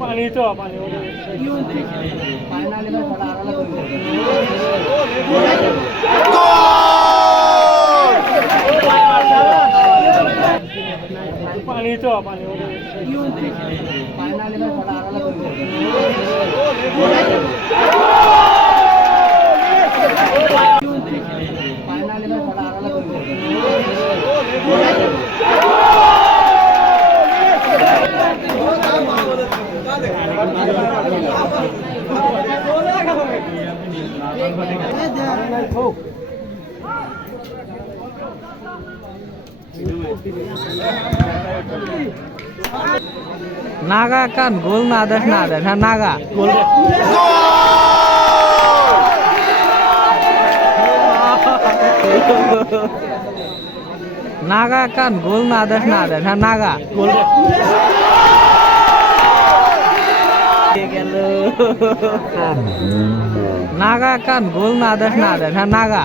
পানি তো পানি পানি তো পানি নাগা কান, গোল না দেখ না দেখ। হ্যাঁ নাগা। গোল নাগা কান, গোল না দেখ না দেখ। হ্যাঁ নাগা। গেল নাগা কান গোল না দেখ না দেখ হ্যাঁ নাগা।